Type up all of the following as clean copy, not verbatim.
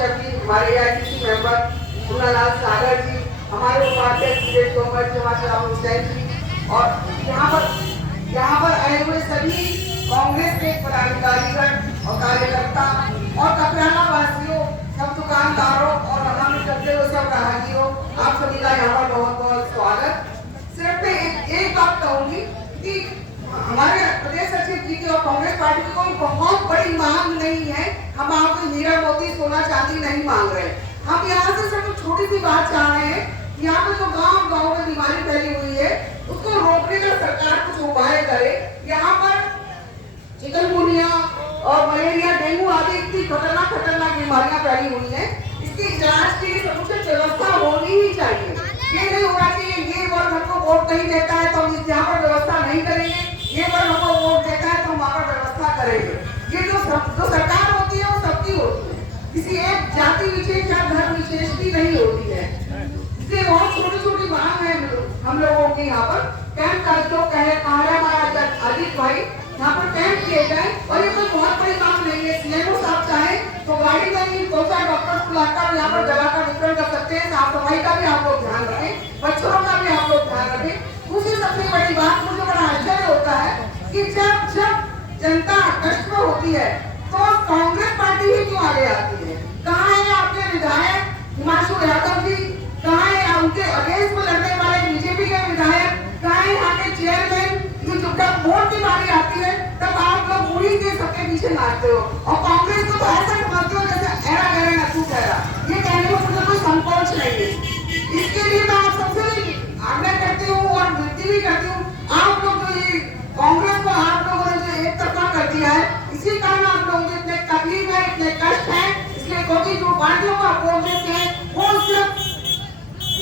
कश्यप जी, हमारे AICC member Munnalal सागर जी, हमारे उपाध्यक्ष विजय तोमर जी, जवाहर हुसैन जी, और यहाँ पर आए हुए सभी कांग्रेस के पदाधिकारीगण और कार्यकर्ता और कपराना वासियों, सब दुकानदारों और हमारे करते हुए सब राहगीरों, आप सभी का यहाँ पर बहुत बहुत स्वागत। सिर्फ मैं एक बात कहूंगी कि हमारे प्रदेश सचिव जी की और कांग्रेस पार्टी की कोई बहुत बड़ी मांग नहीं है। हम आपको हीरा मोती सोना चांदी नहीं मांग रहे। हम यहाँ से सिर्फ छोटी सी बात चाह रहे हैं, यहाँ पे जो गांव में बीमारी फैली हुई है उसको रोकने का सरकार कुछ उपाय करे। यहाँ पर चिकनगुनिया और मलेरिया, डेंगू आदि इतनी खतरनाक बीमारियां फैली हुई हैं, इसकी इलाज की समुचित व्यवस्था होनी ही चाहिए। ये नहीं होना चाहिए ये वर्ग हमको वोट नहीं देता है तो हम यहाँ पर व्यवस्था नहीं करेंगे, ये वर्ग हमको वोट देता है तो हम वहाँ पर व्यवस्था करेंगे। ये जो सरकार होती है वो सबकी होती है, किसी एक जाति विशेष या धर्म विशेष की नहीं होती है। इसलिए बहुत छोटी छोटी मांग है हम लोगों की। यहाँ पर कैंप का जो हमारा अजीत भाई यहाँ पर कैंप किए गए और ये कोई बहुत बड़ी काम नहीं है। सीएमओ साहब चाहे तो गाड़ी में ही 2-4 डॉक्टर बुलाकर यहाँ पर दवा का वितरण कर सकते हैं। साफ सफाई का भी आप लोग ध्यान रखें, बच्चों का भी आप लोग ध्यान रखें। दूसरी सबसे बड़ी बात मुझे बड़ा आश्चर्य होता है कि जब जनता कष्ट में होती है तो कांग्रेस पार्टी ही क्यों आगे आती है। कहाँ है आपके विधायक हिमांशु यादव जी, कहाँ है उनके अगेंस्ट में लड़ने वाले बीजेपी के विधायक, कहाँ है यहाँ के चेयरमैन। जब वोट की बारी आती है तब आप लोग पूरी के सबके पीछे नाचते हो और कांग्रेस को तो ऐसा समझते हो जैसे एरा गहरा नथू ठहरा। ये कहने में मुझे कोई संकोच नहीं है। इसके लिए मैं आप सबसे आग्रह करती हूँ और विनती भी करती हूँ, आप लोग जो ये कांग्रेस को आप लोगों ने जो एक तरफा कर दिया है, इसी कारण आप लोगों को इतने तकलीफ है, इतने कष्ट है। इसलिए क्योंकि जो पार्टियों को आप वोट देते हैं वो सिर्फ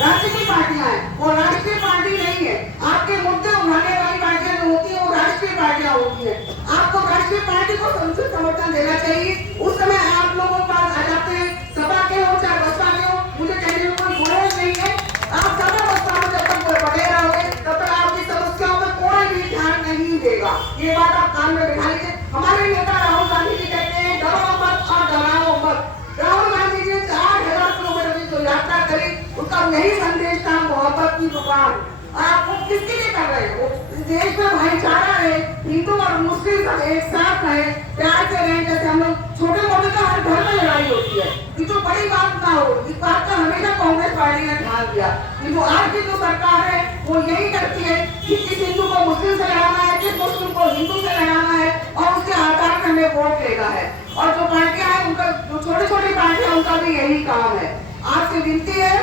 राज्य की पार्टियां हैं, वो राष्ट्रीय पार्टी नहीं है। आपके मुद्दे उठाने वाली पार्टियां जो होती है वो राष्ट्रीय पार्टियां होती है। आपको राष्ट्रीय पार्टी को समुचित समर्थन देना चाहिए। उस समय आप लोगों के पास आ जाते हैं, सपा के हो चाहे बसपा के हो, मुझे कहने में कोई गुरेज नहीं है। आप सपा बसपा में जब तक बटे रहोगे तब तक आपकी समस्याओं में कोई भी ध्यान नहीं देगा। ये बात आप कान में बिठा लीजिए। हमारे नेता राहुल गांधी जी कहते हैं डरो मत और डराओ मत। राहुल गांधी जी ने 4000 किलोमीटर की जो यात्रा करी उसका यही संदेश था, मोहब्बत की दुकान। और आप किसके लिए कर रहे हो? इस देश में भाईचारा है, हिंदू और मुस्लिम सब एक साथ रहे, प्यार से रहे। जैसे हम लोग छोटे मोटे तो हर घर में लड़ाई होती है, ये तो बड़ी बात ना हो। इस बात का हमेशा कांग्रेस पार्टी ने ध्यान दिया। ये जो आज की जो सरकार है वो यही करती है कि किस हिंदू को मुस्लिम से लड़ाना है, किस मुस्लिम को हिंदू से लड़ाना है और उसके आधार पर हमें वोट लेना है। और जो पार्टियां हैं उनका, जो छोटी छोटी पार्टियां उनका भी यही काम है। आपसे विनती है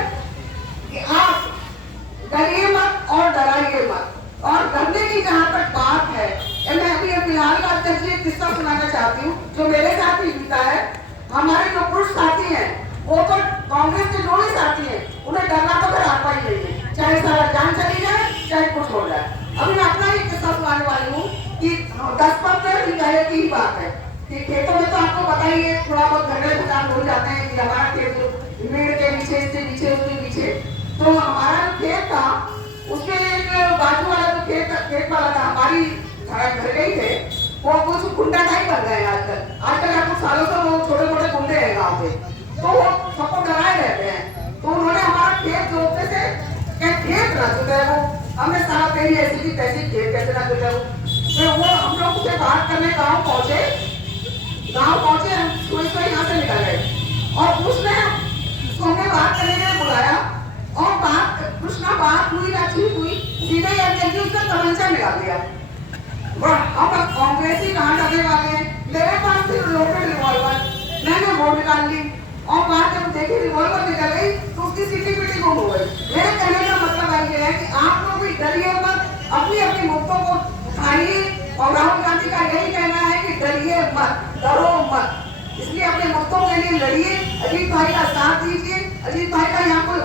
कि आप डरिए मत और डराइए मत। और डरने की जहाँ तक बात है, मैं अभी फिलहाल का अध्यक्ष एक किस्सा सुनाना चाहती हूँ जो मेरे साथ ही बीता है। हमारे जो पुरुष साथी हैं वो तो कांग्रेस के जो भी साथी हैं उन्हें डरना तो फिर आता ही नहीं है, चाहे सारा जान चली जाए चाहे कुछ हो जाए। अभी मैं अपना ही किस्सा सुनाने वाली हूँ कि 10-15 दिन पहले की ही बात है कि खेतों में तो आपको पता ही है थोड़ा बहुत झगड़े फसाद हो जाते हैं कि हमारा खेत पेड़ के पीछे, इसके पीछे, उसके पीछे। तो हमारा खेत था, उसके एक बाजू वाला जो खेत वाला था, हमारी घर गई थे, वो कुछ गुंडा टाइप बन गए आजकल कुछ सालों से वो छोटे मोटे गुंडे हैं गाँव के, तो वो सबको डराए रहते हैं। तो उन्होंने हमारा खेत जोतने से खेत ना जुटे, वो हमने सारा तेरी ऐसी थी तैसी खेत कैसे ना जुटे। फिर वो हम लोग से बात करने गाँव पहुंचे, हम सुई यहाँ से निकल गए और उसने हमने बात करने के लिए बुलाया और बात हुई ना ठीक हुई, सीधे ही उसने तमंचा निकाल दिया। अब कांग्रेसी कहाँ डरने वाले हैं, मेरे पास सिर्फ लोकल रिवॉल्वर, मैंने वो निकाल ली और बात जब देखी रिवॉल्वर निकल गई तो उसकी सीटी पीटी गुम हो गई। मेरे कहने का मतलब ये है कि आप लोग भी डरिए मत, अपनी अपनी मुद्दों को उठाइए। और राहुल गांधी का यही कहना है कि डरिए मत, डरो मत, इसलिए अपने मुद्दों के लिए लड़िए। अजीत भाई का साथ दीजिए। अजीत भाई का यहाँ कोई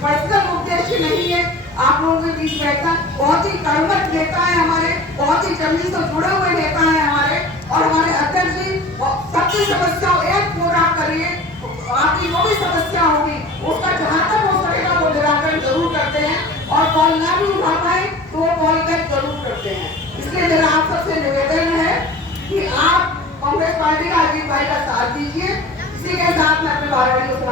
पर्सनल उद्देश्य नहीं है आप लोगों के बीच बैठना। बहुत ही कर्मठ नेता है हमारे, बहुत ही जमीन से जुड़े हुए नेता है हमारे। और हमारे अध्यक्ष जी सबकी समस्याओं एक पूरा करिए, आपकी जो भी समस्या होगी उसका जहाँ तक हो सकेगा वो निराकरण जरूर करते हैं। और कॉल ना भी उठा पाए तो वो कॉल बैक जरूर करते हैं। इसलिए मेरा आप सबसे निवेदन है कि आप कांग्रेस पार्टी का अजीत भाई का साथ दीजिए। इसी के साथ मैं अपने कार्रवाई हो